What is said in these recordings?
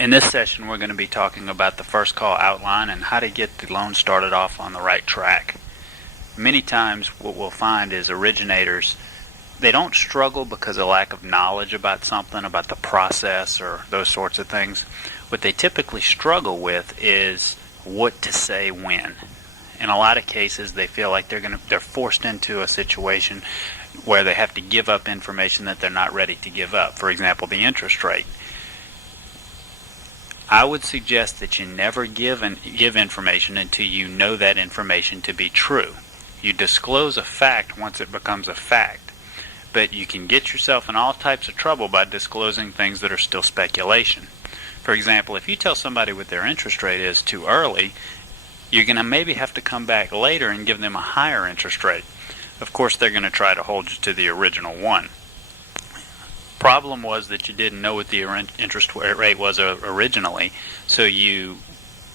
In this session, we're going to be talking about the first call outline and how to get the loan started off on the right track. Many times what we'll find is originators, they don't struggle because of lack of knowledge about something, about the process or those sorts of things. What they typically struggle with is what to say when. In a lot of cases, they feel like they're forced into a situation where they have to give up information that they're not ready to give up. For example, the interest rate. I would suggest that you never give information until you know that information to be true. You disclose a fact once it becomes a fact, but you can get yourself in all types of trouble by disclosing things that are still speculation. For example, if you tell somebody what their interest rate is too early, you're going to maybe have to come back later and give them a higher interest rate. Of course, they're going to try to hold you to the original one. Problem was that you didn't know what the interest rate was originally, so you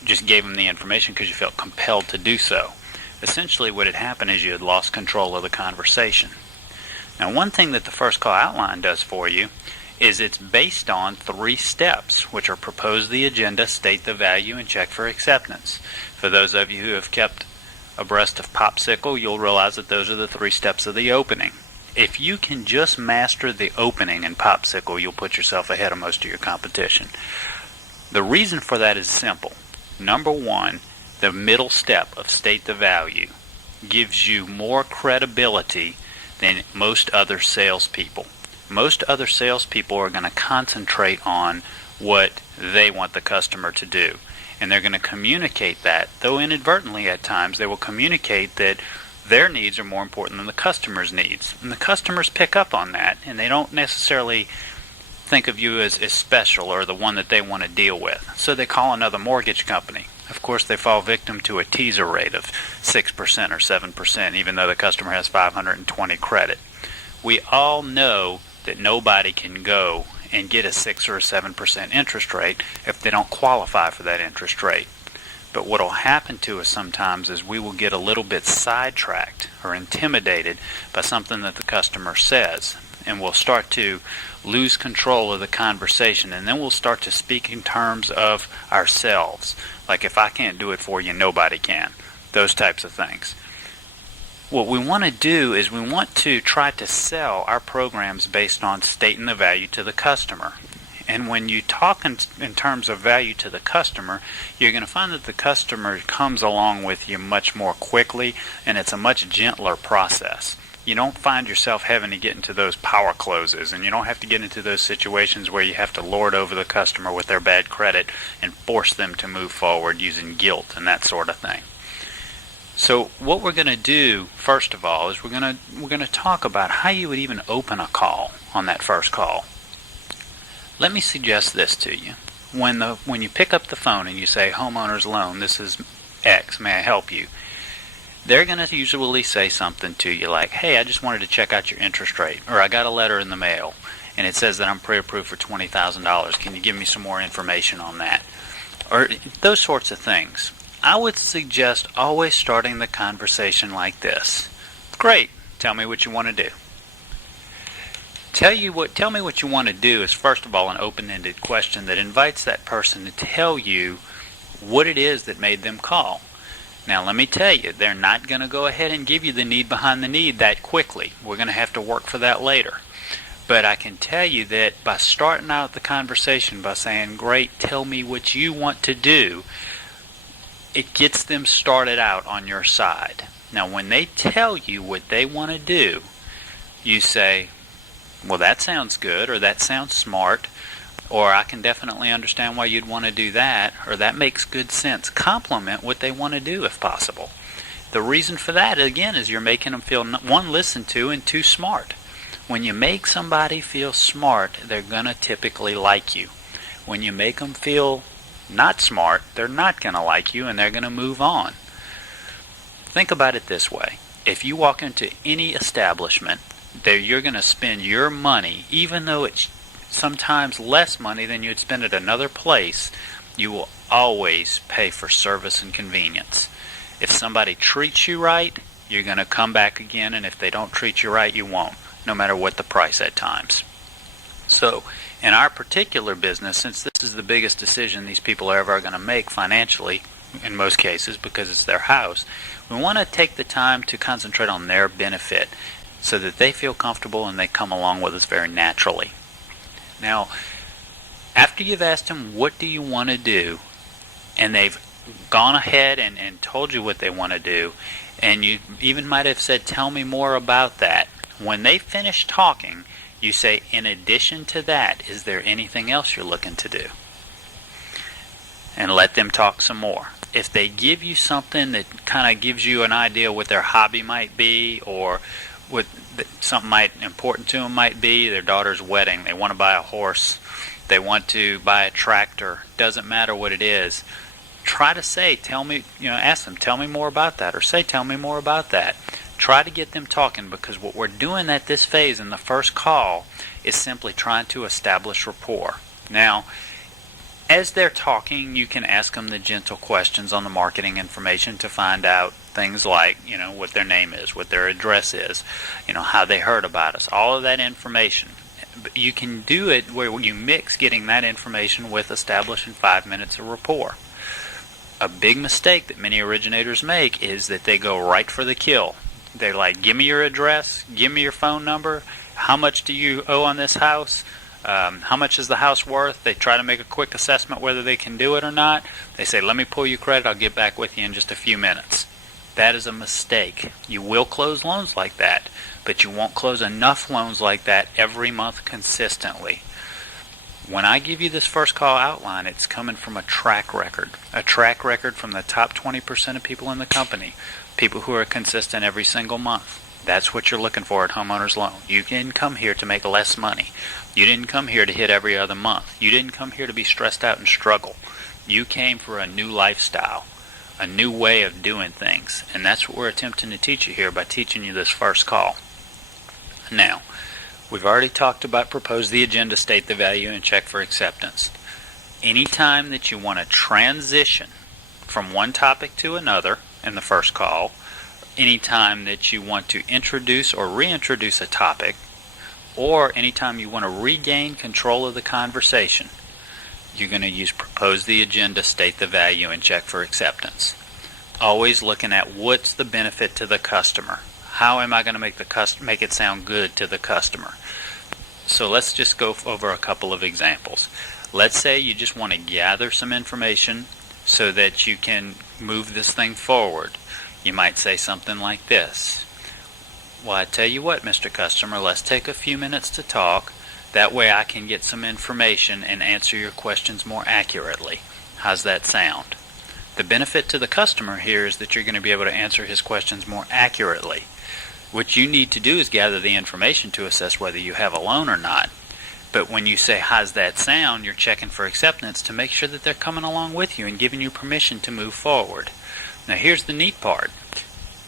just gave them the information because you felt compelled to do so. Essentially what had happened is you had lost control of the conversation. Now, one thing that the first call outline does for you is it's based on 3 steps, which are propose the agenda, state the value, and check for acceptance. For those of you who have kept abreast of Popsicle, you'll realize that those are the 3 steps of the opening. If you can just master the opening in Popsicle, you'll put yourself ahead of most of your competition. The reason for that is simple. Number 1, the middle step of state the value gives you more credibility than most other salespeople. Most other salespeople are going to concentrate on what they want the customer to do. And they're going to communicate that, though inadvertently at times, they will communicate that their needs are more important than the customer's needs. And the customers pick up on that, and they don't necessarily think of you as special or the one that they want to deal with. So they call another mortgage company. Of course, they fall victim to a teaser rate of 6% or 7%, even though the customer has 520 credit. We all know that nobody can go and get a 6 or a 7% interest rate if they don't qualify for that interest rate. But what will happen to us sometimes is we will get a little bit sidetracked or intimidated by something that the customer says, and we'll start to lose control of the conversation, and then we'll start to speak in terms of ourselves, like if I can't do it for you, nobody can, those types of things. What we want to do is we want to try to sell our programs based on stating the value to the customer. And when you talk in terms of value to the customer, you're going to find that the customer comes along with you much more quickly, and it's a much gentler process. You don't find yourself having to get into those power closes, and you don't have to get into those situations where you have to lord over the customer with their bad credit and force them to move forward using guilt and that sort of thing. So what we're going to do, first of all, is we're going to talk about how you would even open a call on that first call. Let me suggest this to you. When you pick up the phone and you say, homeowner's loan, this is X, may I help you? They're going to usually say something to you like, hey, I just wanted to check out your interest rate, or I got a letter in the mail, and it says that I'm pre-approved for $20,000. Can you give me some more information on that? Or those sorts of things. I would suggest always starting the conversation like this. Great, tell me what you want to do. Tell me what you want to do is, first of all, an open-ended question that invites that person to tell you what it is that made them call. Now, let me tell you, they're not going to go ahead and give you the need behind the need that quickly. We're going to have to work for that later. But I can tell you that by starting out the conversation by saying, great, tell me what you want to do, it gets them started out on your side. Now, when they tell you what they want to do, you say, well, that sounds good, or that sounds smart, or I can definitely understand why you'd want to do that, or that makes good sense. Compliment what they want to do if possible. The reason for that, again, is you're making them feel, 1, listened to, and 2, smart. When you make somebody feel smart, they're going to typically like you. When you make them feel not smart, they're not going to like you, and they're going to move on. Think about it this way. If you walk into any establishment, you're going to spend your money, even though it's sometimes less money than you'd spend at another place, you will always pay for service and convenience. If somebody treats you right, you're going to come back again, and if they don't treat you right, you won't, no matter what the price at times. So In our particular business, since this is the biggest decision these people are ever going to make financially, in most cases because it's their house, we want to take the time to concentrate on their benefit so that they feel comfortable and they come along with us very naturally. Now, after you've asked them, what do you want to do, and they've gone ahead and told you what they want to do, and you even might have said, tell me more about that. When they finish talking, you say, in addition to that, is there anything else you're looking to do? And let them talk some more. If they give you something that kind of gives you an idea what their hobby might be, or what something important to them might be, their daughter's wedding, they want to buy a horse, they want to buy a tractor, doesn't matter what it is, try to say, ask them, tell me more about that, or say, tell me more about that. Try to get them talking, because what we're doing at this phase in the first call is simply trying to establish rapport. Now, as they're talking, you can ask them the gentle questions on the marketing information to find out things like, what their name is, what their address is, how they heard about us, all of that information. But you can do it where you mix getting that information with establishing 5 minutes of rapport. A big mistake that many originators make is that they go right for the kill. They're like, give me your address, give me your phone number, how much do you owe on this house, how much is the house worth? They try to make a quick assessment whether they can do it or not. They say, let me pull you credit, I'll get back with you in just a few minutes. That is a mistake. You will close loans like that, but you won't close enough loans like that every month consistently. When I give you this first call outline, it's coming from a track record from the top 20% of people in the company, people who are consistent every single month. That's what you're looking for at Homeowners Loan. You didn't come here to make less money. You didn't come here to hit every other month. You didn't come here to be stressed out and struggle. You came for a new lifestyle, a new way of doing things, and that's what we're attempting to teach you here by teaching you this first call. Now, we've already talked about propose the agenda, state the value, and check for acceptance. Anytime that you want to transition from one topic to another in the first call, anytime that you want to introduce or reintroduce a topic, or anytime you want to regain control of the conversation, you're going to use propose the agenda, state the value, and check for acceptance. Always looking at what's the benefit to the customer. How am I going to make it sound good to the customer? So let's just go over a couple of examples. Let's say you just want to gather some information so that you can move this thing forward. You might say something like this. Well, I tell you what, Mr. Customer, let's take a few minutes to talk. That way I can get some information and answer your questions more accurately. How's that sound? The benefit to the customer here is that you're going to be able to answer his questions more accurately. What you need to do is gather the information to assess whether you have a loan or not. But when you say, how's that sound, you're checking for acceptance to make sure that they're coming along with you and giving you permission to move forward. Now here's the neat part.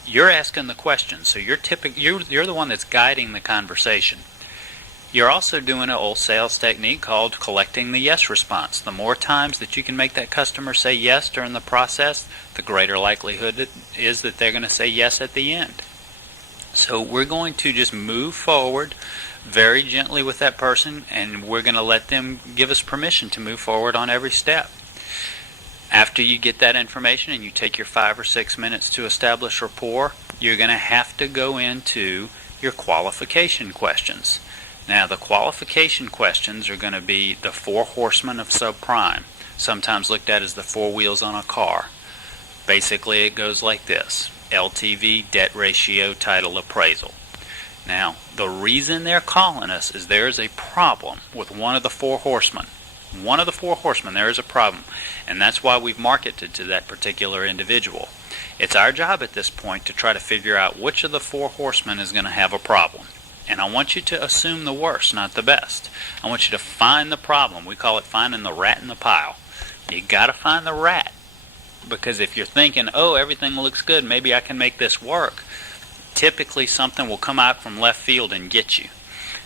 You're asking the question, so you're the one that's guiding the conversation. You're also doing an old sales technique called collecting the yes response. The more times that you can make that customer say yes during the process, the greater likelihood it is that they're going to say yes at the end. So we're going to just move forward very gently with that person, and we're going to let them give us permission to move forward on every step. After you get that information and you take your 5 or 6 minutes to establish rapport, you're going to have to go into your qualification questions. Now, the qualification questions are going to be the 4 horsemen of subprime, sometimes looked at as the 4 wheels on a car. Basically, it goes like this: LTV, debt ratio, title appraisal. Now, the reason they're calling us is there is a problem with one of the 4 horsemen. One of the 4 horsemen, there is a problem, and that's why we've marketed to that particular individual. It's our job at this point to try to figure out which of the 4 horsemen is going to have a problem. And I want you to assume the worst, not the best. I want you to find the problem. We call it finding the rat in the pile. You got to find the rat, because if you're thinking, oh, everything looks good, maybe I can make this work, typically something will come out from left field and get you.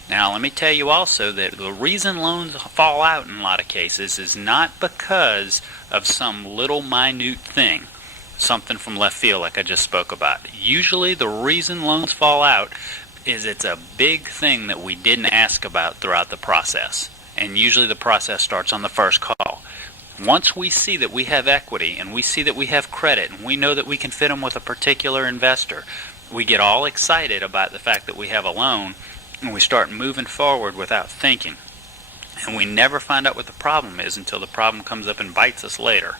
Now, let me tell you also that the reason loans fall out in a lot of cases is not because of some little minute thing, something from left field like I just spoke about. Usually the reason loans fall out is it's a big thing that we didn't ask about throughout the process. and usually the process starts on the first call. Once we see that we have equity and we see that we have credit and we know that we can fit them with a particular investor, we get all excited about the fact that we have a loan, and we start moving forward without thinking. And we never find out what the problem is until the problem comes up and bites us later.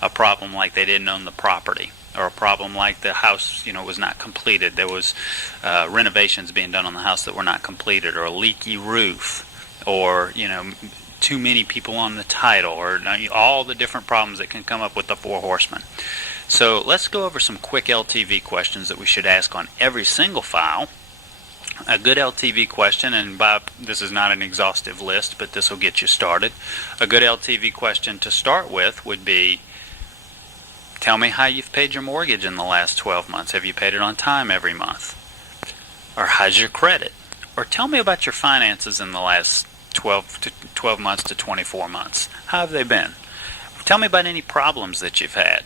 A problem like they didn't own the property, or a problem like the house, was not completed. There was renovations being done on the house that were not completed, or a leaky roof, or too many people on the title, or all the different problems that can come up with the four horsemen. So let's go over some quick LTV questions that we should ask on every single file. A good LTV question, and Bob, this is not an exhaustive list, but this will get you started. A good LTV question to start with would be, tell me how you've paid your mortgage in the last 12 months. Have you paid it on time every month? Or how's your credit? Or tell me about your finances in the last 12 months to 24 months. How have they been? Tell me about any problems that you've had.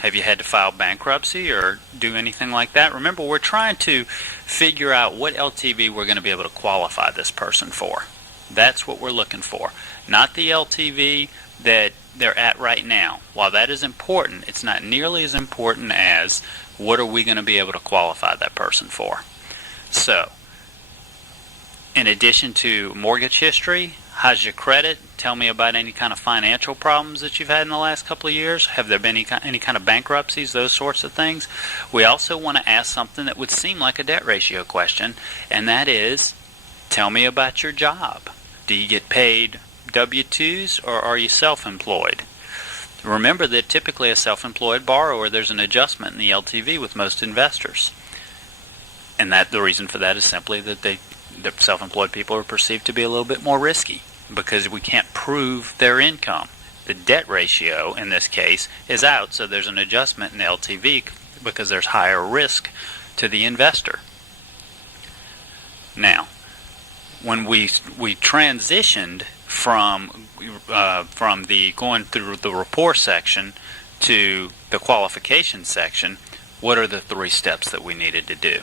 Have you had to file bankruptcy or do anything like that? Remember, we're trying to figure out what LTV we're going to be able to qualify this person for. That's what we're looking for. Not the LTV that they're at right now. While that is important, it's not nearly as important as what are we going to be able to qualify that person for. So, in addition to mortgage history, how's your credit? Tell me about any kind of financial problems that you've had in the last couple of years. Have there been any kind of bankruptcies, those sorts of things? We also want to ask something that would seem like a debt ratio question, and that is, tell me about your job. Do you get paid W-2s or are you self-employed? Remember that typically a self-employed borrower, there's an adjustment in the LTV with most investors. And that the reason for that is simply that the self-employed people are perceived to be a little bit more risky because we can't prove their income. The debt ratio in this case is out, so there's an adjustment in the LTV because there's higher risk to the investor. Now, when we transitioned from the going through the report section to the qualification section, what are the 3 steps that we needed to do?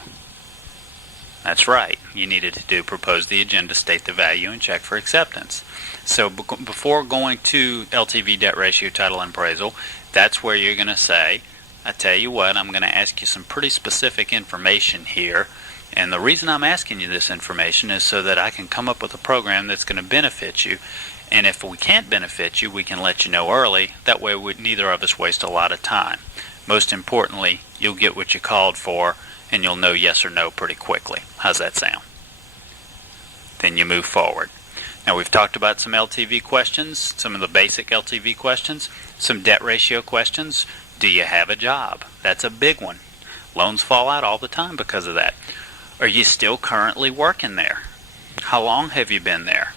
That's right. You needed to propose the agenda, state the value, and check for acceptance. So before going to LTV, debt ratio, title, and appraisal, that's where you're going to say, I tell you what, I'm going to ask you some pretty specific information here. And the reason I'm asking you this information is so that I can come up with a program that's going to benefit you. And if we can't benefit you, we can let you know early. That way neither of us waste a lot of time. Most importantly, you'll get what you called for, and you'll know yes or no pretty quickly. How's that sound? Then you move forward. Now we've talked about some LTV questions, some of the basic LTV questions, some debt ratio questions. Do you have a job? That's a big one. Loans fall out all the time because of that. Are you still currently working there? How long have you been there?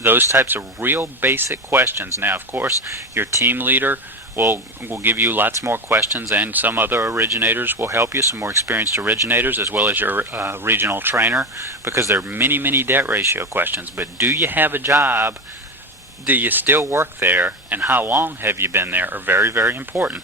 Those types of real basic questions. Now, of course, your team leader will give you lots more questions, and some other originators will help you, some more experienced originators, as well as your regional trainer, because there are many, many debt ratio questions. But do you have a job? Do you still work there? And how long have you been there are very, very important.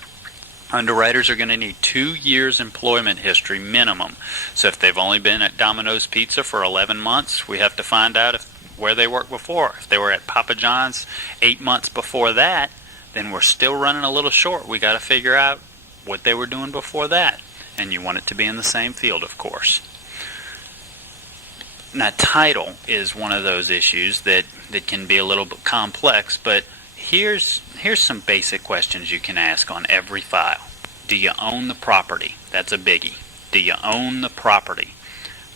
Underwriters are going to need 2 years employment history minimum. So if they've only been at Domino's Pizza for 11 months, we have to find out where they worked before. If they were at Papa John's 8 months before that, then we're still running a little short. We got to figure out what they were doing before that. And you want it to be in the same field, of course. Now, title is one of those issues that can be a little bit complex, but here's some basic questions you can ask on every file. Do you own the property? That's a biggie. Do you own the property?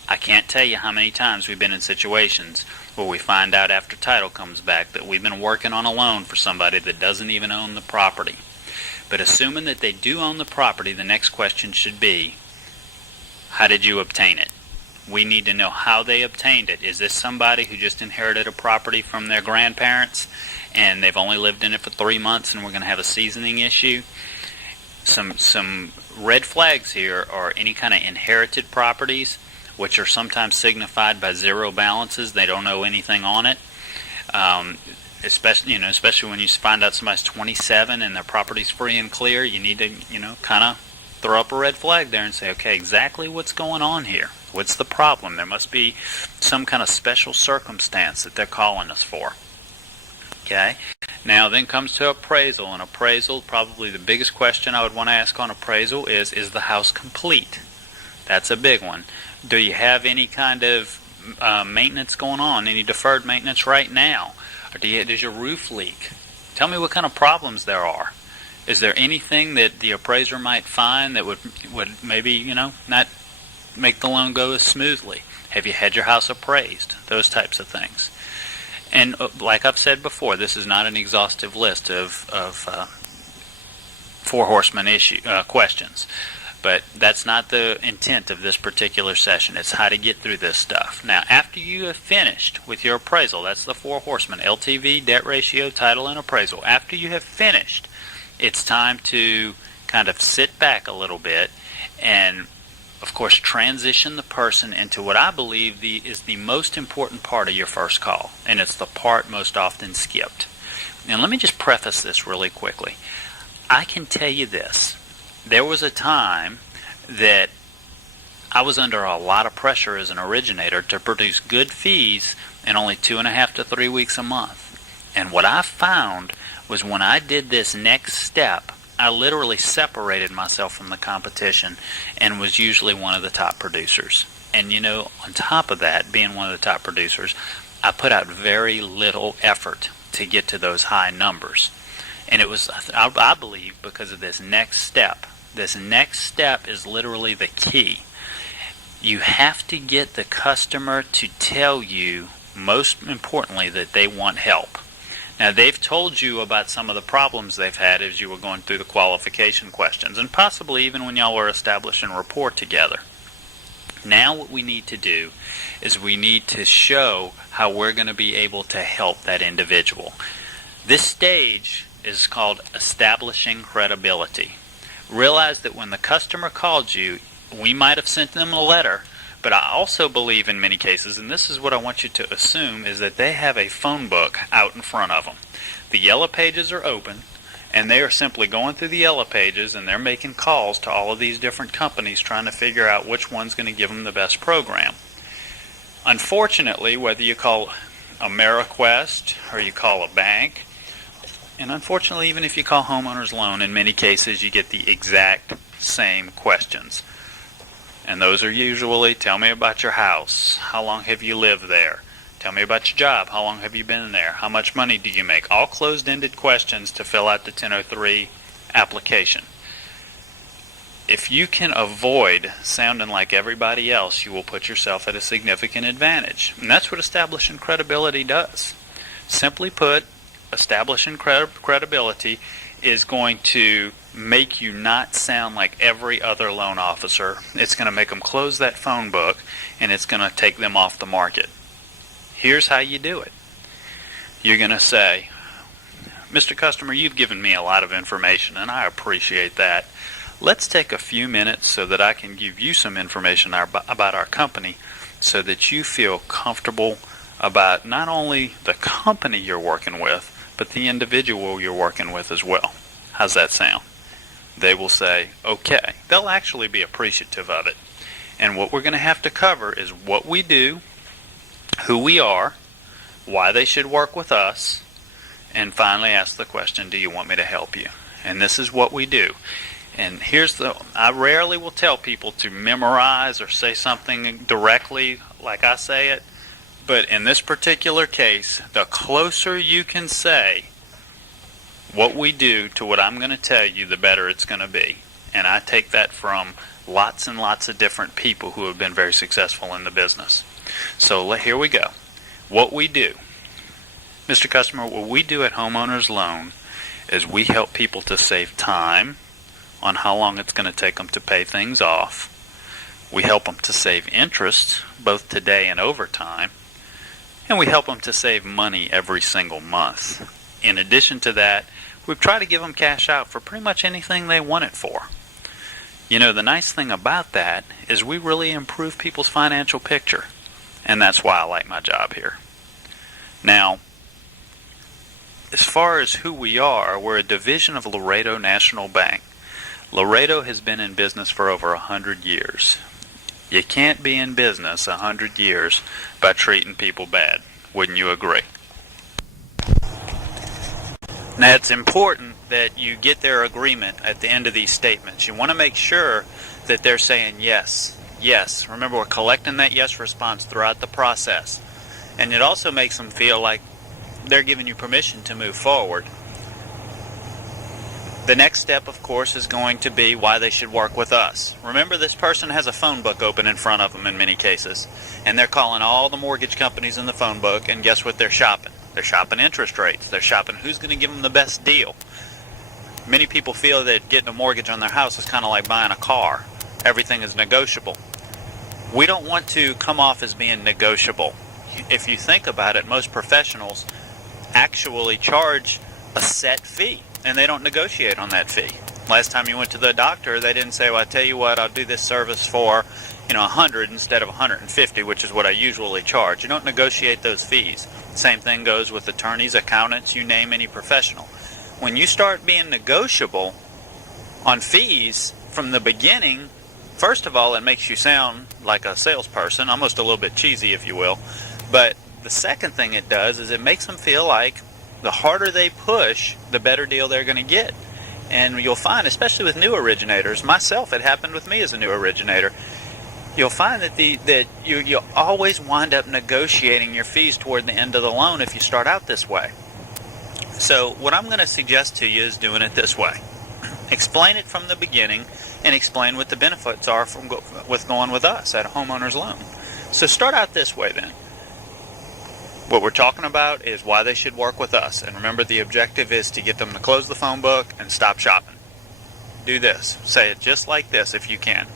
I can't tell you how many times we've been in situations where we find out after title comes back that we've been working on a loan for somebody that doesn't even own the property. But assuming that they do own the property, the next question should be, how did you obtain it? We need to know how they obtained it. Is this somebody who just inherited a property from their grandparents and they've only lived in it for 3 months and we're going to have a seasoning issue? Some red flags here are any kind of inherited properties, which are sometimes signified by zero balances. They don't owe anything on it. Especially when you find out somebody's 27 and their property's free and clear, you need to kind of throw up a red flag there and say, okay, exactly what's going on here. What's the problem? There must be some kind of special circumstance that they're calling us for. Okay? Now then comes to appraisal. And appraisal, probably the biggest question I would want to ask on appraisal is the house complete? That's a big one. Do you have any kind of maintenance going on, any deferred maintenance right now? Or does your roof leak? Tell me what kind of problems there are. Is there anything that the appraiser might find that would maybe, not make the loan go as smoothly? Have you had your house appraised? Those types of things. And like I've said before, this is not an exhaustive list of four horsemen questions. But that's not the intent of this particular session. It's how to get through this stuff. Now, after you have finished with your appraisal, that's the four horsemen, LTV, debt ratio, title, and appraisal. After you have finished, it's time to kind of sit back a little bit and, of course, transition the person into what I believe is the most important part of your first call, and it's the part most often skipped. Now, let me just preface this really quickly. I can tell you this. There was a time that I was under a lot of pressure as an originator to produce good fees in only 2.5 to 3 weeks a month. And what I found was when I did this next step, I literally separated myself from the competition and was usually one of the top producers. And on top of that, being one of the top producers, I put out very little effort to get to those high numbers. And it was, I believe, because of this next step. This next step is literally the key. You have to get the customer to tell you, most importantly, that they want help. Now, they've told you about some of the problems they've had as you were going through the qualification questions, and possibly even when y'all were establishing rapport together. Now what we need to do is we need to show how we're going to be able to help that individual. This stage is called establishing credibility. Realize that when the customer called you, we might have sent them a letter, but I also believe in many cases, and this is what I want you to assume, is that they have a phone book out in front of them. The yellow pages are open, and they are simply going through the yellow pages, and they're making calls to all of these different companies trying to figure out which one's going to give them the best program. Unfortunately, whether you call AmeriQuest or you call a bank, and unfortunately, even if you call Homeowners Loan, in many cases you get the exact same questions. And those are usually, tell me about your house. How long have you lived there? Tell me about your job. How long have you been there? How much money do you make? All closed-ended questions to fill out the 1003 application. If you can avoid sounding like everybody else, you will put yourself at a significant advantage. And that's what establishing credibility does. Simply put, establishing credibility is going to make you not sound like every other loan officer. It's going to make them close that phone book, and it's going to take them off the market. Here's how you do it. You're going to say, Mr. Customer, you've given me a lot of information, and I appreciate that. Let's take a few minutes so that I can give you some information about our company so that you feel comfortable about not only the company you're working with, but the individual you're working with as well. How's that sound? They will say, okay. They'll actually be appreciative of it. And what we're going to have to cover is what we do, who we are, why they should work with us, and finally ask the question, do you want me to help you? And this is what we do. And I rarely will tell people to memorize or say something directly like I say it. But in this particular case, the closer you can say what we do to what I'm going to tell you, the better it's going to be. And I take that from lots and lots of different people who have been very successful in the business. So here we go. What we do. Mr. Customer, what we do at Homeowners Loan is we help people to save time on how long it's going to take them to pay things off. We help them to save interest, both today and over time. And we help them to save money every single month. In addition to that, we try to give them cash out for pretty much anything they want it for. The nice thing about that is we really improve people's financial picture. And that's why I like my job here. Now, as far as who we are, we're a division of Laredo National Bank. Laredo has been in business for over 100 years. You can't be in business 100 years by treating people bad. Wouldn't you agree? Now, it's important that you get their agreement at the end of these statements. You want to make sure that they're saying yes. Yes. Remember, we're collecting that yes response throughout the process. And it also makes them feel like they're giving you permission to move forward. The next step, of course, is going to be why they should work with us. Remember, this person has a phone book open in front of them in many cases, and they're calling all the mortgage companies in the phone book, and guess what they're shopping? They're shopping interest rates. They're shopping who's going to give them the best deal. Many people feel that getting a mortgage on their house is kind of like buying a car. Everything is negotiable. We don't want to come off as being negotiable. If you think about it, most professionals actually charge a set fee, and they don't negotiate on that fee. Last time you went to the doctor, they didn't say, well, I tell you what, I'll do this service for 100 instead of 150, which is what I usually charge. You don't negotiate those fees. Same thing goes with attorneys, accountants, you name any professional. When you start being negotiable on fees from the beginning, first of all, it makes you sound like a salesperson, almost a little bit cheesy, if you will. But the second thing it does is it makes them feel like the harder they push, the better deal they're going to get. And you'll find, especially with new originators, myself, it happened with me as a new originator, you'll find that you always wind up negotiating your fees toward the end of the loan if you start out this way. So what I'm going to suggest to you is doing it this way. Explain it from the beginning and explain what the benefits are with going with us at a homeowner's loan. So start out this way then. What we're talking about is why they should work with us. And remember, the objective is to get them to close the phone book and stop shopping. Do this. Say it just like this if you can.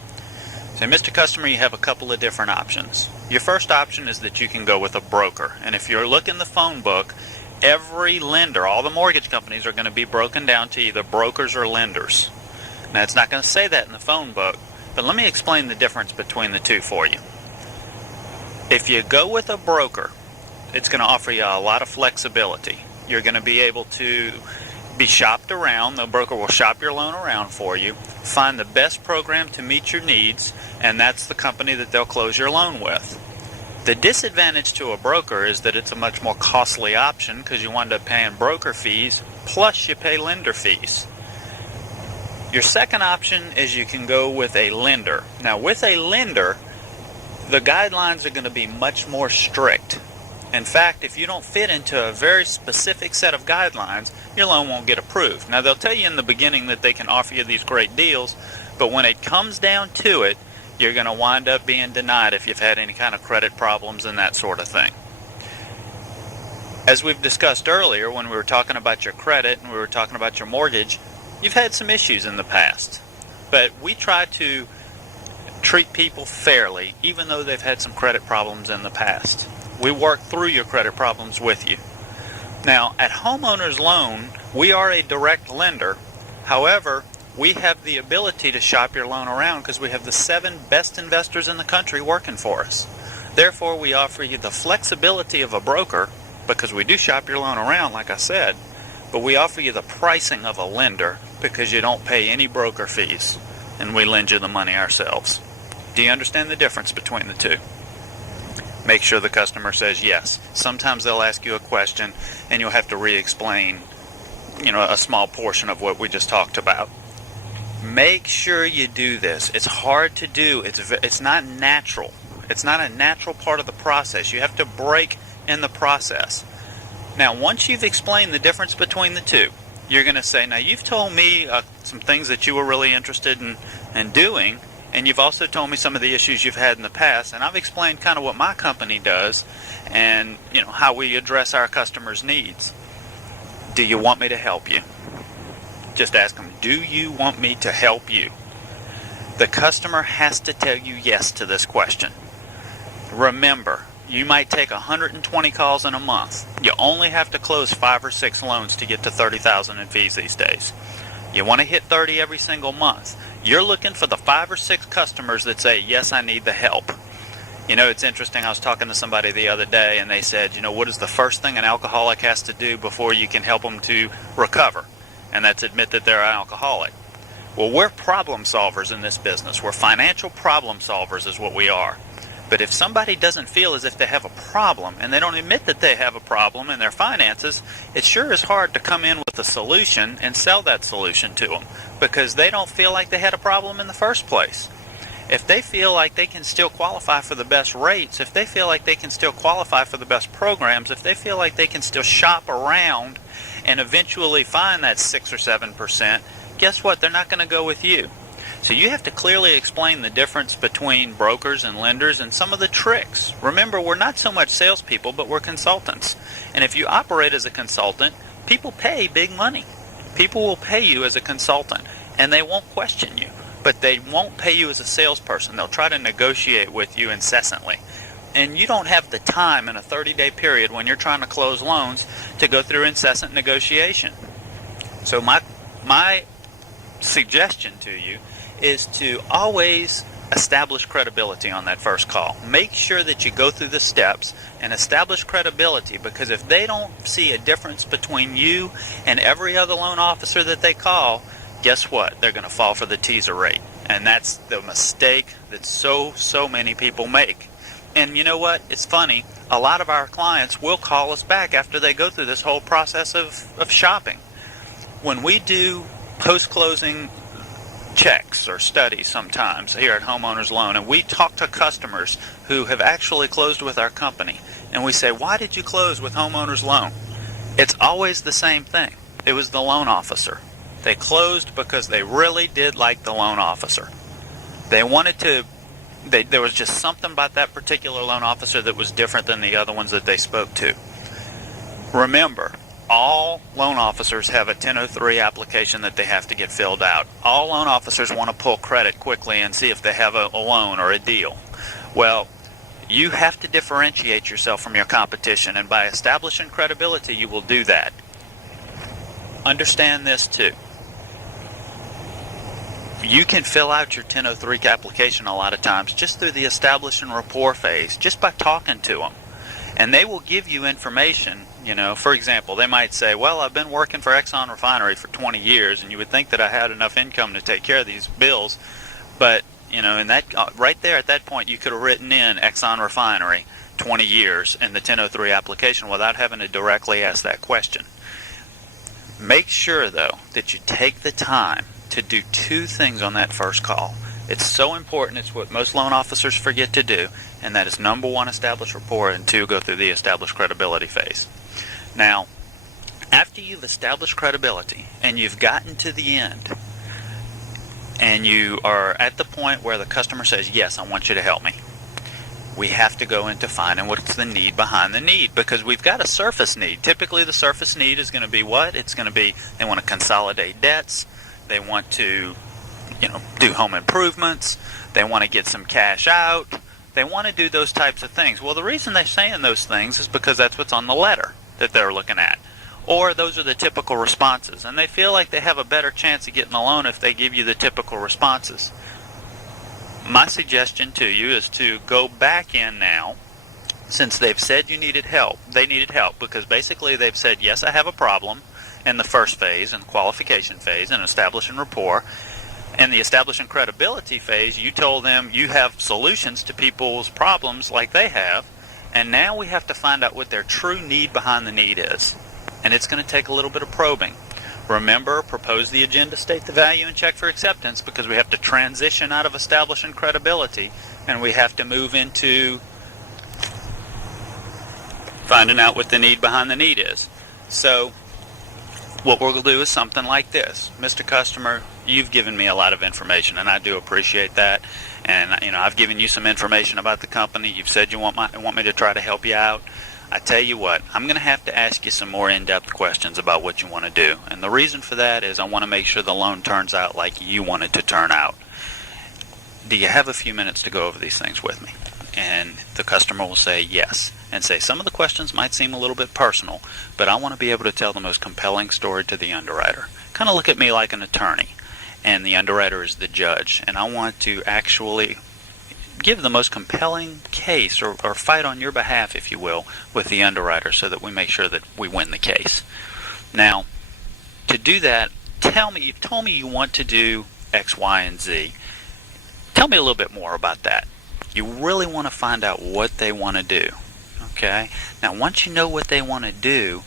Say, Mr. Customer, you have a couple of different options. Your first option is that you can go with a broker. And if you're looking the phone book, every lender, all the mortgage companies are going to be broken down to either brokers or lenders. Now, it's not going to say that in the phone book, but let me explain the difference between the two for you. If you go with a broker, it's going to offer you a lot of flexibility. You're going to be able to be shopped around. The broker will shop your loan around for you, find the best program to meet your needs, and that's the company that they'll close your loan with. The disadvantage to a broker is that it's a much more costly option because you wind up paying broker fees, plus you pay lender fees. Your second option is you can go with a lender. Now, with a lender, the guidelines are going to be much more strict. In fact, if you don't fit into a very specific set of guidelines, your loan won't get approved. Now, they'll tell you in the beginning that they can offer you these great deals, but when it comes down to it, you're going to wind up being denied if you've had any kind of credit problems and that sort of thing. As we've discussed earlier, when we were talking about your credit and we were talking about your mortgage, you've had some issues in the past. But we try to treat people fairly, even though they've had some credit problems in the past. We work through your credit problems with you. Now, at Homeowners Loan, we are a direct lender. However, we have the ability to shop your loan around because we have the 7 best investors in the country working for us. Therefore, we offer you the flexibility of a broker because we do shop your loan around, like I said, but we offer you the pricing of a lender because you don't pay any broker fees and we lend you the money ourselves. Do you understand the difference between the two? Make sure the customer says yes. Sometimes they'll ask you a question and you'll have to re-explain, a small portion of what we just talked about. Make sure you do this. It's hard to do. It's not natural. It's not a natural part of the process. You have to break in the process. Now, once you've explained the difference between the two, you're going to say, now you've told me some things that you were really interested in doing, and you've also told me some of the issues you've had in the past, and I've explained kind of what my company does and how we address our customers' needs. Do you want me to help you? Just ask them, do you want me to help you? The customer has to tell you yes to this question. Remember, you might take 120 calls in a month. You only have to close 5 or 6 loans to get to $30,000 in fees these days. You want to hit 30 every single month. You're looking for the 5 or 6 customers that say, yes, I need the help. It's interesting. I was talking to somebody the other day, and they said, what is the first thing an alcoholic has to do before you can help them to recover? And that's admit that they're an alcoholic. Well, we're problem solvers in this business. We're financial problem solvers is what we are. But if somebody doesn't feel as if they have a problem, and they don't admit that they have a problem in their finances, it sure is hard to come in with a solution and sell that solution to them, because they don't feel like they had a problem in the first place. If they feel like they can still qualify for the best rates, if they feel like they can still qualify for the best programs, if they feel like they can still shop around and eventually find that 6 or 7%, guess what? They're not going to go with you. So you have to clearly explain the difference between brokers and lenders and some of the tricks. Remember, we're not so much salespeople, but we're consultants. And if you operate as a consultant, people pay big money. People will pay you as a consultant, and they won't question you. But they won't pay you as a salesperson. They'll try to negotiate with you incessantly. And you don't have the time in a 30-day period when you're trying to close loans to go through incessant negotiation. So my suggestion to you is to always establish credibility on that first call. Make sure that you go through the steps and establish credibility, because if they don't see a difference between you and every other loan officer that they call, guess what? They're going to fall for the teaser rate. And that's the mistake that so many people make. And you know what? It's funny. A lot of our clients will call us back after they go through this whole process of shopping. When we do post-closing checks or studies sometimes here at Homeowners Loan, and we talk to customers who have actually closed with our company, and we say, why did you close with Homeowners Loan? It's always the same thing. It was the loan officer. They closed because they really did like the loan officer. They wanted to, there was just something about that particular loan officer that was different than the other ones that they spoke to. Remember, all loan officers have a 1003 application that they have to get filled out. All loan officers want to pull credit quickly and see if they have a loan or a deal. Well, you have to differentiate yourself from your competition, and by establishing credibility, you will do that. Understand this too. You can fill out your 1003 application a lot of times just through the establish and rapport phase, just by talking to them. And they will give you information. You know, for example, they might say, well, I've been working for Exxon Refinery for 20 years, and you would think that I had enough income to take care of these bills. But, you know, in that right there at that point, you could have written in Exxon Refinery 20 years in the 1003 application without having to directly ask that question. Make sure, though, that you take the time to do two things on that first call. It's so important. It's what most loan officers forget to do, and that is, number one, establish rapport, and two, go through the establish credibility phase. Now, after you've established credibility and you've gotten to the end and you are at the point where the customer says, yes, I want you to help me, we have to go into finding what's the need behind the need, because we've got a surface need. Typically the surface need is going to be what? It's going to be they want to consolidate debts, they want to do home improvements, they want to get some cash out, they want to do those types of things. Well, the reason they're saying those things is because that's what's on the letter that they're looking at, or those are the typical responses, and they feel like they have a better chance of getting a loan if they give you the typical responses. My suggestion to you is to go back in now, since they've said you needed help. They needed help because basically they've said, yes, I have a problem in the first phase, in the qualification phase, and establishing rapport. In the establishing credibility phase, you told them you have solutions to people's problems like they have, and now we have to find out what their true need behind the need is. And it's going to take a little bit of probing. Remember, propose the agenda, state the value, and check for acceptance, because we have to transition out of establishing credibility, and we have to move into finding out what the need behind the need is. So what we'll do is something like this. Mr. Customer, you've given me a lot of information, and I do appreciate that. And I've given you some information about the company. You've said you want me to try to help you out. I tell you what, I'm going to have to ask you some more in-depth questions about what you want to do. And the reason for that is I want to make sure the loan turns out like you want it to turn out. Do you have a few minutes to go over these things with me? And the customer will say yes, and say, some of the questions might seem a little bit personal, but I want to be able to tell the most compelling story to the underwriter. Kind of look at me like an attorney, and the underwriter is the judge, and I want to actually give the most compelling case, or fight on your behalf, if you will, with the underwriter, so that we make sure that we win the case. Now, to do that, you've told me you want to do X, Y, and Z. Tell me a little bit more about that. You really want to find out what they want to do. Okay? Now, once you know what they want to do,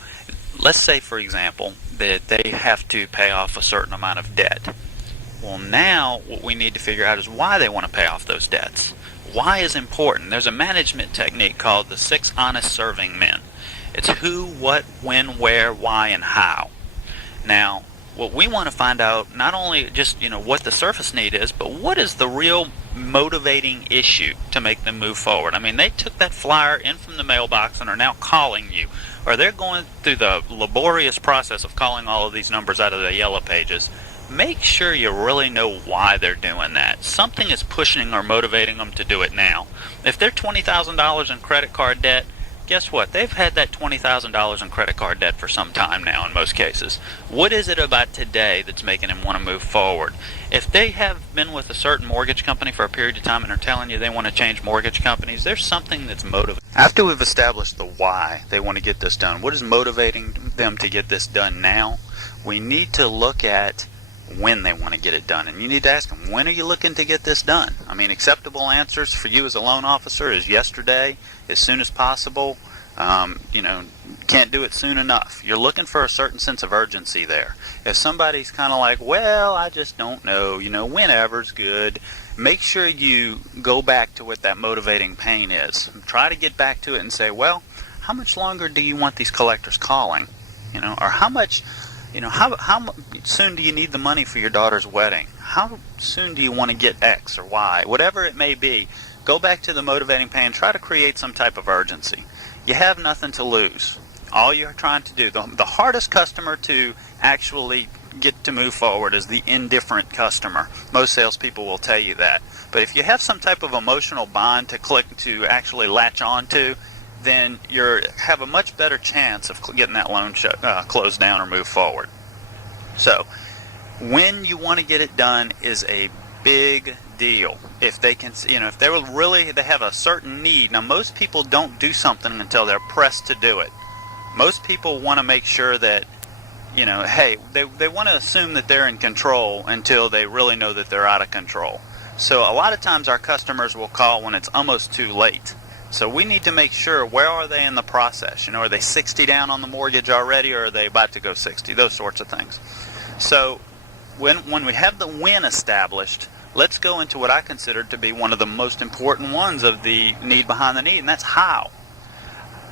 let's say, for example, that they have to pay off a certain amount of debt. Well, now what we need to figure out is why they want to pay off those debts. Why is important? There's a management technique called the 6 honest serving men. It's who, what, when, where, why, and how. Now, what we want to find out, not only just what the surface need is, but what is the real motivating issue to make them move forward. I mean, they took that flyer in from the mailbox and are now calling you, or they're going through the laborious process of calling all of these numbers out of the yellow pages. Make sure you really know why they're doing that. Something is pushing or motivating them to do it now. If they're $20,000 in credit card debt, guess what? They've had that $20,000 in credit card debt for some time now in most cases. What is it about today that's making them want to move forward? If they have been with a certain mortgage company for a period of time and are telling you they want to change mortgage companies, there's something that's motivating. After we've established the why they want to get this done, what is motivating them to get this done now, we need to look at when they want to get it done. And you need to ask them, when are you looking to get this done? I mean, acceptable answers for you as a loan officer is yesterday, as soon as possible. Can't do it soon enough. You're looking for a certain sense of urgency there. If somebody's kind of like, well, I just don't know, whenever's good, make sure you go back to what that motivating pain is. Try to get back to it and say, well, how much longer do you want these collectors calling? Or how much... how soon do you need the money for your daughter's wedding? How soon do you want to get X or Y? Whatever it may be, go back to the motivating pain. Try to create some type of urgency. You have nothing to lose. All you're trying to do, the hardest customer to actually get to move forward is the indifferent customer. Most salespeople will tell you that. But if you have some type of emotional bond to actually latch on to, then you have a much better chance of getting that loan closed down or move forward. So, when you want to get it done is a big deal. If they can, if they have a certain need. Now, most people don't do something until they're pressed to do it. Most people want to make sure that, hey, they want to assume that they're in control until they really know that they're out of control. So, a lot of times our customers will call when it's almost too late. So we need to make sure, where are they in the process? Are they 60 down on the mortgage already, or are they about to go 60? Those sorts of things. So when we have the when established, let's go into what I consider to be one of the most important ones of the need behind the need, and that's how.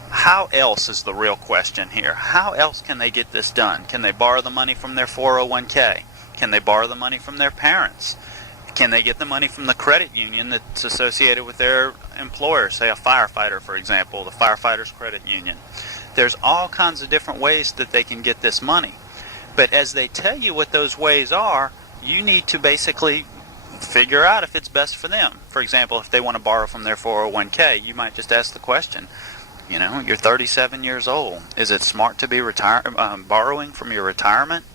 How else is the real question here. How else can they get this done? Can they borrow the money from their 401k? Can they borrow the money from their parents? Can they get the money from the credit union that's associated with their employer, say a firefighter, for example, the firefighters credit union? There's all kinds of different ways that they can get this money. But as they tell you what those ways are, you need to basically figure out if it's best for them. For example, if they want to borrow from their 401k, you might just ask the question, you're 37 years old. Is it smart to be borrowing from your retirement?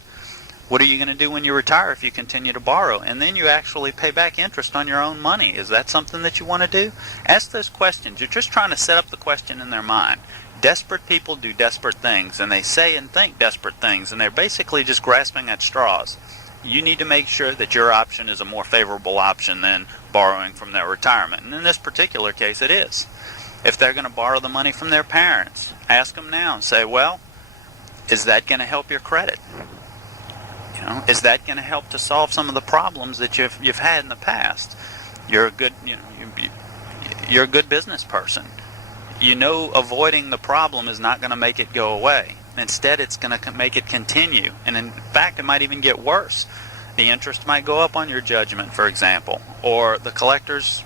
What are you going to do when you retire if you continue to borrow? And then you actually pay back interest on your own money. Is that something that you want to do? Ask those questions. You're just trying to set up the question in their mind. Desperate people do desperate things, and they say and think desperate things, and they're basically just grasping at straws. You need to make sure that your option is a more favorable option than borrowing from their retirement. And in this particular case, it is. If they're going to borrow the money from their parents, ask them now and say, well, is that going to help your credit? Is that going to help to solve some of the problems that you've had in the past? You're a good business person. Avoiding the problem is not going to make it go away. Instead, it's going to make it continue. And in fact, it might even get worse. The interest might go up on your judgment, for example. Or the collectors,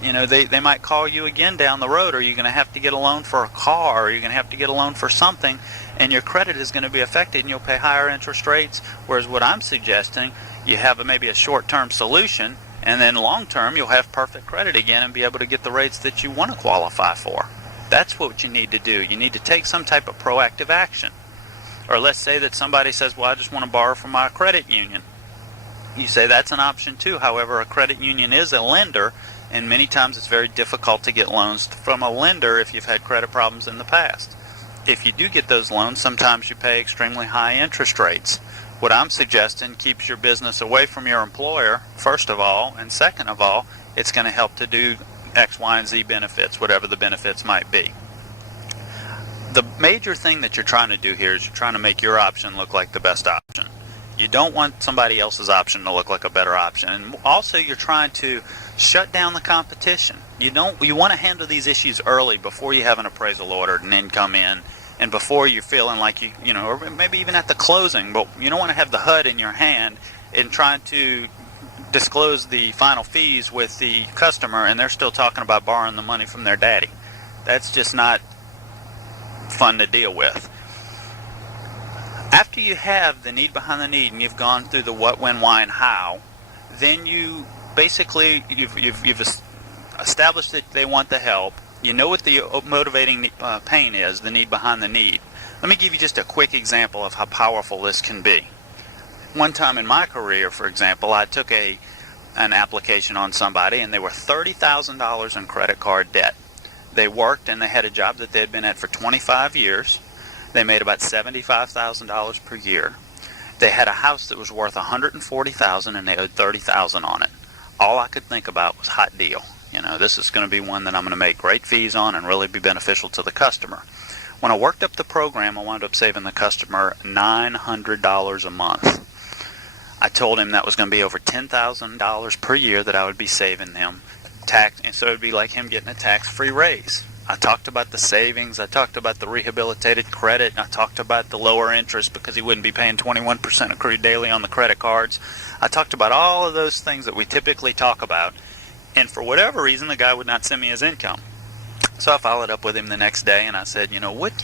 they might call you again down the road. Or you're going to have to get a loan for a car. Or you're going to have to get a loan for something. And your credit is going to be affected, and you'll pay higher interest rates. Whereas what I'm suggesting, you have maybe a short-term solution, and then long-term you'll have perfect credit again and be able to get the rates that you want to qualify for. That's what you need to do. You need to take some type of proactive action. Or let's say that somebody says, well, I just want to borrow from my credit union. You say that's an option too. However, a credit union is a lender, and many times it's very difficult to get loans from a lender if you've had credit problems in the past. If you do get those loans, sometimes you pay extremely high interest rates. What I'm suggesting keeps your business away from your employer, first of all, and second of all, it's going to help to do X, Y, and Z benefits, whatever the benefits might be. The major thing that you're trying to do here is you're trying to make your option look like the best option. You don't want somebody else's option to look like a better option. And also you're trying to shut down the competition. You want to handle these issues early before you have an appraisal ordered and then come in, and before you're feeling like or maybe even at the closing, but you don't want to have the HUD in your hand and trying to disclose the final fees with the customer and they're still talking about borrowing the money from their daddy. That's just not fun to deal with. After you have the need behind the need and you've gone through the what, when, why, and how, then you basically you've established that they want the help. You know what the motivating pain is, the need behind the need. Let me give you just a quick example of how powerful this can be. One time in my career, for example, I took an application on somebody and they were $30,000 in credit card debt. They worked and they had a job that they had been at for 25 years. They made about $75,000 per year. They had a house that was worth $140,000 and they owed $30,000 on it. All I could think about was hot deal. This is going to be one that I'm going to make great fees on and really be beneficial to the customer. When I worked up the program, I wound up saving the customer $900 a month. I told him that was going to be over $10,000 per year that I would be saving him. And so it would be like him getting a tax-free raise. I talked about the savings, I talked about the rehabilitated credit, and I talked about the lower interest because he wouldn't be paying 21% accrued daily on the credit cards. I talked about all of those things that we typically talk about, and for whatever reason, the guy would not send me his income. So I followed up with him the next day, and I said, what's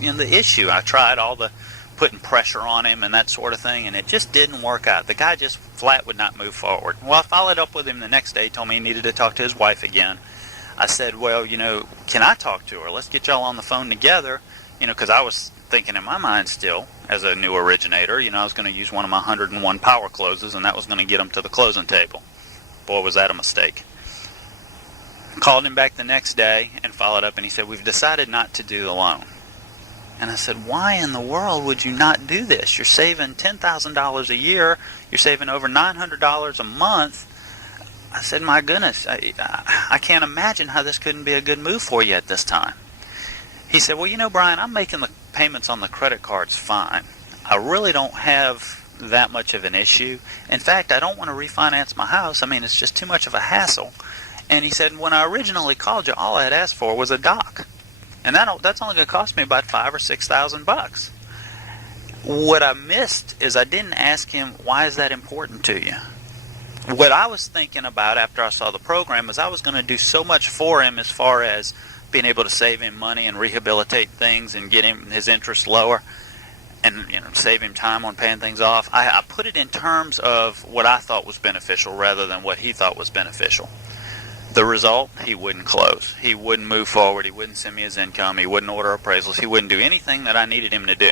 the issue? I tried all the putting pressure on him and that sort of thing, and it just didn't work out. The guy just flat would not move forward. Well, I followed up with him the next day. He told me he needed to talk to his wife again. I said, well, can I talk to her? Let's get y'all on the phone together, because I was thinking in my mind still, as a new originator, I was going to use one of my 101 power closes, and that was going to get them to the closing table. Boy, was that a mistake. Called him back the next day and followed up, and he said, we've decided not to do the loan. And I said, why in the world would you not do this? You're saving $10,000 a year. You're saving over $900 a month. I said, my goodness, I can't imagine how this couldn't be a good move for you at this time. He said, well, Brian, I'm making the payments on the credit cards fine. I really don't have that much of an issue. In fact, I don't want to refinance my house. It's just too much of a hassle. And he said, when I originally called you, all I had asked for was a doc. And that's only going to cost me about $5,000 or $6,000. What I missed is I didn't ask him, why is that important to you? What I was thinking about after I saw the program is I was going to do so much for him as far as being able to save him money and rehabilitate things and get him his interest lower and save him time on paying things off. I put it in terms of what I thought was beneficial rather than what he thought was beneficial. The result, he wouldn't close. He wouldn't move forward. He wouldn't send me his income. He wouldn't order appraisals. He wouldn't do anything that I needed him to do.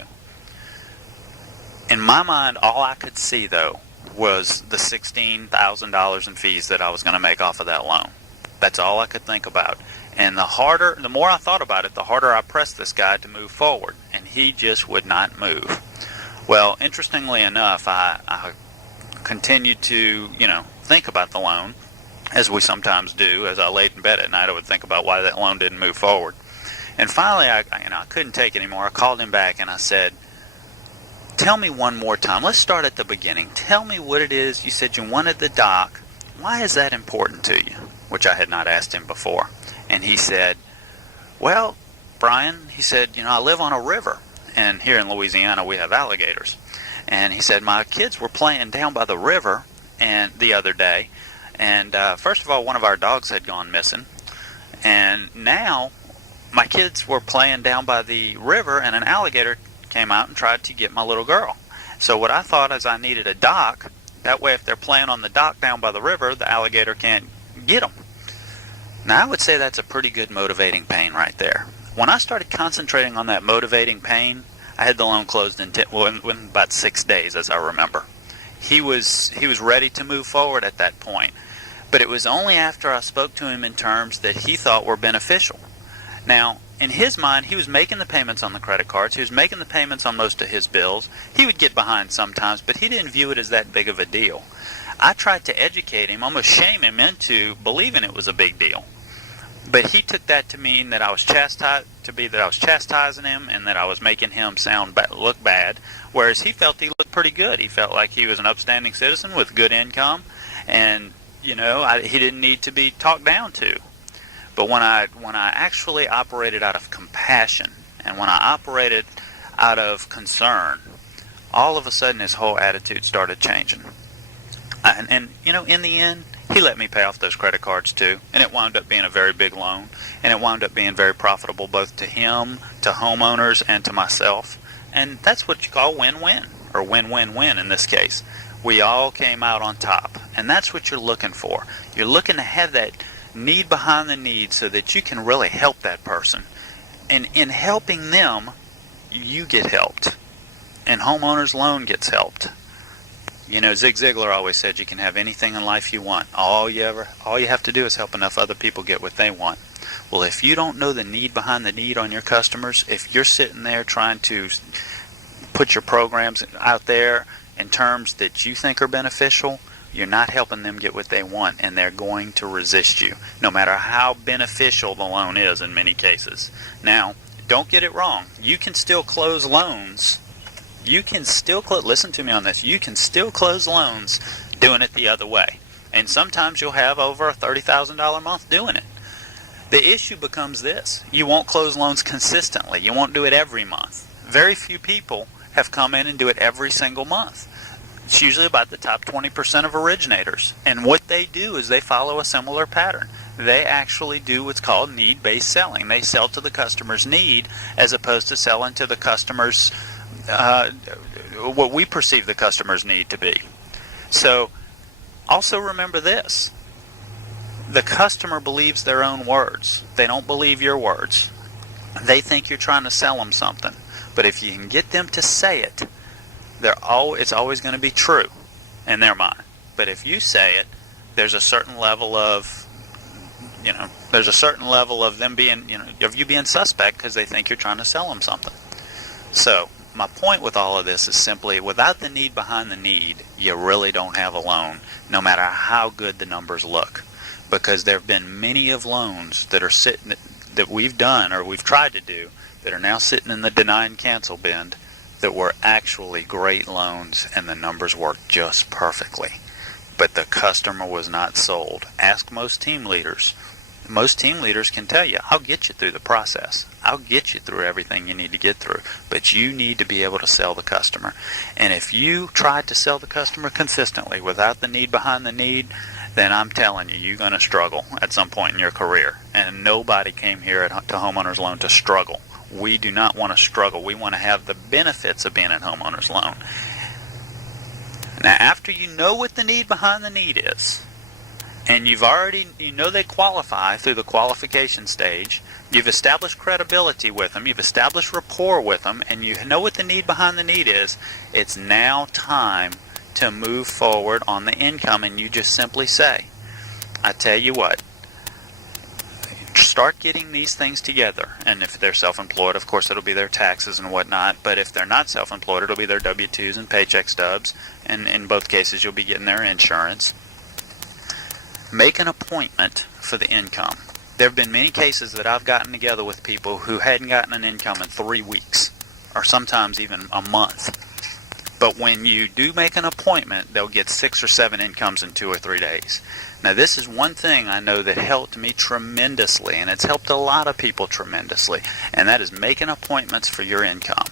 In my mind, all I could see, though, was the $16,000 in fees that I was going to make off of that loan. That's all I could think about. And the more I thought about it, the harder I pressed this guy to move forward. And he just would not move. Well, interestingly enough, I continued to, think about the loan, as we sometimes do. As I laid in bed at night, I would think about why that loan didn't move forward. And finally, I couldn't take it anymore. I called him back and I said, tell me one more time. Let's start at the beginning. Tell me what it is. You said you wanted the doc. Why is that important to you? Which I had not asked him before. And he said, well, Brian, he said, I live on a river. And here in Louisiana, we have alligators. And he said, my kids were playing down by the river the other day. And first of all, one of our dogs had gone missing. And now my kids were playing down by the river, and an alligator came out and tried to get my little girl. So what I thought is I needed a dock. That way, if they're playing on the dock down by the river, the alligator can't get them. Now, I would say that's a pretty good motivating pain right there. When I started concentrating on that motivating pain, I had the loan closed in about 6 days, as I remember. He was ready to move forward at that point. But it was only after I spoke to him in terms that he thought were beneficial. Now, in his mind, he was making the payments on the credit cards. He was making the payments on most of his bills. He would get behind sometimes, but he didn't view it as that big of a deal. I tried to educate him, almost shame him into believing it was a big deal. But he took that to mean that I was chastising him and that I was making him look bad, whereas he felt he looked pretty good. He felt like he was an upstanding citizen with good income, and he didn't need to be talked down to. But when I actually operated out of compassion and when I operated out of concern, all of a sudden his whole attitude started changing. And in the end, he let me pay off those credit cards too, and it wound up being a very big loan, and it wound up being very profitable both to him, to homeowners, and to myself. And that's what you call win-win, or win-win-win in this case. We all came out on top, and that's what you're looking for. You're looking to have that need behind the need so that you can really help that person. And in helping them, you get helped, and homeowners loan gets helped. Zig Ziglar always said you can have anything in life you want. All you have to do is help enough other people get what they want. Well, if you don't know the need behind the need on your customers, if you're sitting there trying to put your programs out there in terms that you think are beneficial, you're not helping them get what they want, and they're going to resist you, no matter how beneficial the loan is in many cases. Now, don't get it wrong. You can still close loans. Listen to me on this, you can still close loans doing it the other way. And sometimes you'll have over a $30,000 a month doing it. The issue becomes this: you won't close loans consistently. You won't do it every month. Very few people have come in and do it every single month. It's usually about the top 20% of originators. And what they do is they follow a similar pattern. They actually do what's called need-based selling. They sell to the customer's need as opposed to selling to the customer's what we perceive the customer's need to be. So also remember this: the customer believes their own words. They don't believe your words. They think you're trying to sell them something. But if you can get them to say it, it's always going to be true in their mind. But if you say it, there's a certain level of them being, of you being suspect because they think you're trying to sell them something. So my point with all of this is simply, without the need behind the need, you really don't have a loan, no matter how good the numbers look. Because there have been many of loans that we've done or we've tried to do that are now sitting in the deny and cancel bin that were actually great loans and the numbers worked just perfectly. But the customer was not sold. Ask most team leaders. Most team leaders can tell you, I'll get you through the process. I'll get you through everything you need to get through. But you need to be able to sell the customer. And if you try to sell the customer consistently without the need behind the need, then I'm telling you, you're going to struggle at some point in your career. And nobody came here to Homeowners Loan to struggle. We do not want to struggle. We want to have the benefits of being in Homeowners Loan. Now, after you know what the need behind the need is, and you know they qualify through the qualification stage, you've established credibility with them, you've established rapport with them, and you know what the need behind the need is, it's now time to move forward on the income, and you just simply say, I tell you what, start getting these things together. And if they're self-employed, of course, it'll be their taxes and whatnot, but if they're not self-employed, it'll be their W-2s and paycheck stubs, and in both cases, you'll be getting their insurance. Make an appointment for the income. There have been many cases that I've gotten together with people who hadn't gotten an income in 3 weeks, or sometimes even a month. But when you do make an appointment, they'll get 6 or 7 incomes in 2 or 3 days. Now, this is one thing I know that helped me tremendously, and it's helped a lot of people tremendously, and that is making appointments for your income.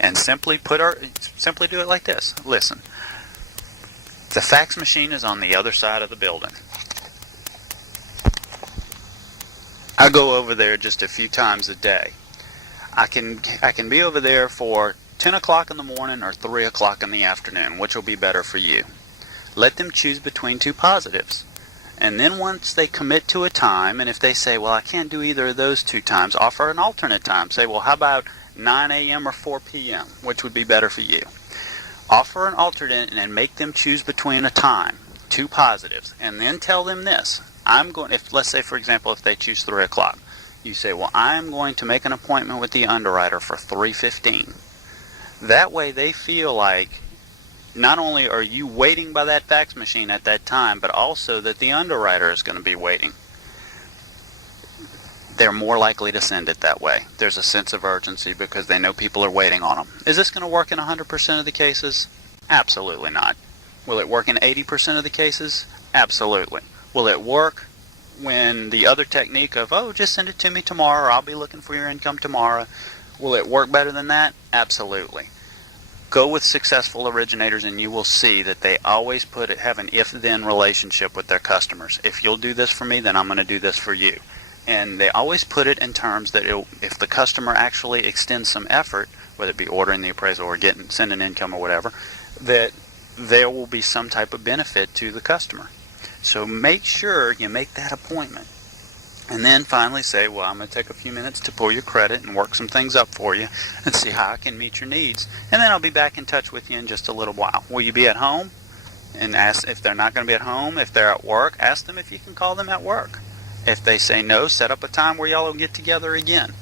And simply do it like this. Listen, the fax machine is on the other side of the building. I go over there just a few times a day. I can be over there for 10 o'clock in the morning or 3 o'clock in the afternoon, which will be better for you. Let them choose between 2 positives. And then once they commit to a time, and if they say, well, I can't do either of those 2 times, offer an alternate time. Say, well, how about 9 a.m. or 4 p.m., which would be better for you? Offer an alternate and make them choose between a time, 2 positives, and then tell them this. Let's say, for example, if they choose 3 o'clock, You say, well, I'm going to make an appointment with the underwriter for 3:15. That way they feel like not only are you waiting by that fax machine at that time, but also that the underwriter is going to be waiting. They're more likely to send it that way. There's a sense of urgency because they know people are waiting on them. Is this going to work in 100% of the cases? Absolutely not. Will it work in 80% of the cases? Absolutely. Will it work when the other technique of, oh, just send it to me tomorrow, or I'll be looking for your income tomorrow, will it work better than that? Absolutely. Go with successful originators and you will see that they always have an if-then relationship with their customers. If you'll do this for me, then I'm going to do this for you. And they always put it in terms that if the customer actually extends some effort, whether it be ordering the appraisal or sending income or whatever, that there will be some type of benefit to the customer. So make sure you make that appointment. And then finally say, well, I'm going to take a few minutes to pull your credit and work some things up for you and see how I can meet your needs. And then I'll be back in touch with you in just a little while. Will you be at home? And ask if they're not going to be at home. If they're at work, ask them if you can call them at work. If they say no, set up a time where y'all will get together again.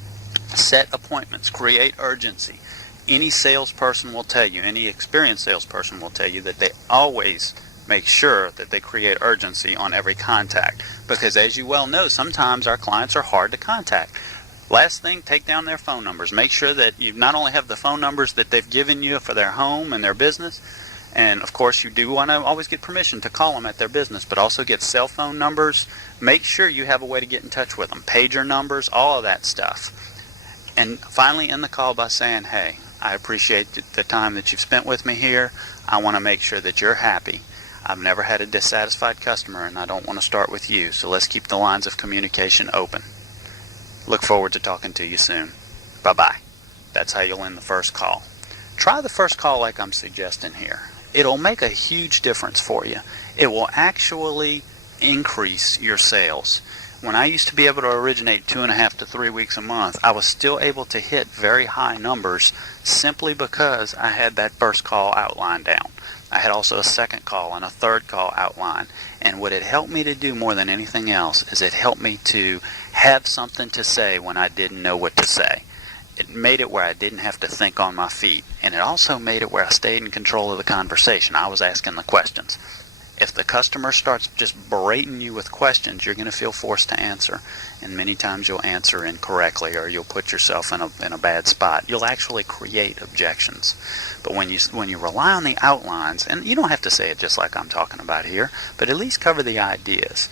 Set appointments. Create urgency. Any salesperson will tell you, any experienced salesperson will tell you that they always make sure that they create urgency on every contact. Because as you well know, sometimes our clients are hard to contact. Last thing, take down their phone numbers. Make sure that you not only have the phone numbers that they've given you for their home and their business, and of course you do want to always get permission to call them at their business, but also get cell phone numbers. Make sure you have a way to get in touch with them. Pager numbers, all of that stuff. And finally end the call by saying, hey, I appreciate the time that you've spent with me here. I want to make sure that you're happy. I've never had a dissatisfied customer, and I don't want to start with you, so let's keep the lines of communication open. Look forward to talking to you soon. Bye-bye. That's how you'll end the first call. Try the first call like I'm suggesting here. It'll make a huge difference for you. It will actually increase your sales. When I used to be able to originate 2.5 to 3 weeks a month, I was still able to hit very high numbers simply because I had that first call outlined down. I had also a second call and a third call outlined. And what it helped me to do more than anything else is it helped me to have something to say when I didn't know what to say. It made it where I didn't have to think on my feet. And it also made it where I stayed in control of the conversation. I was asking the questions. If the customer starts just berating you with questions, you're going to feel forced to answer. And many times you'll answer incorrectly, or you'll put yourself in a bad spot. You'll actually create objections. But when you rely on the outlines, and you don't have to say it just like I'm talking about here, but at least cover the ideas.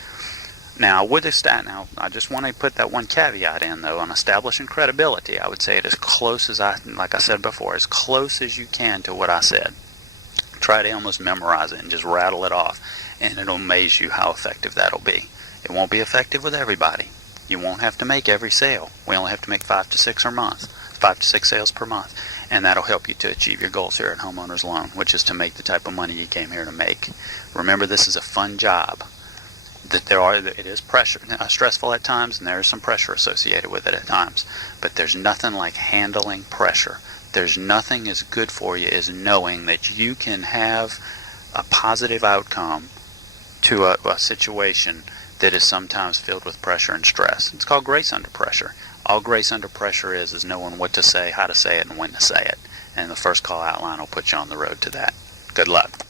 Now, I just want to put that one caveat in, though, on establishing credibility. I would say it as close as like I said before, as close as you can to what I said. Try to almost memorize it and just rattle it off, and it'll amaze you how effective that'll be. It won't be effective with everybody. You won't have to make every sale. We only have to make 5 to 6 sales per month, and that'll help you to achieve your goals here at Homeowners Loan, which is to make the type of money you came here to make. Remember, this is a fun job. It is stressful at times, and there is some pressure associated with it at times, but there's nothing like handling pressure. There's nothing as good for you as knowing that you can have a positive outcome to a situation that is sometimes filled with pressure and stress. It's called grace under pressure. All grace under pressure is knowing what to say, how to say it, and when to say it. And the first call outline will put you on the road to that. Good luck.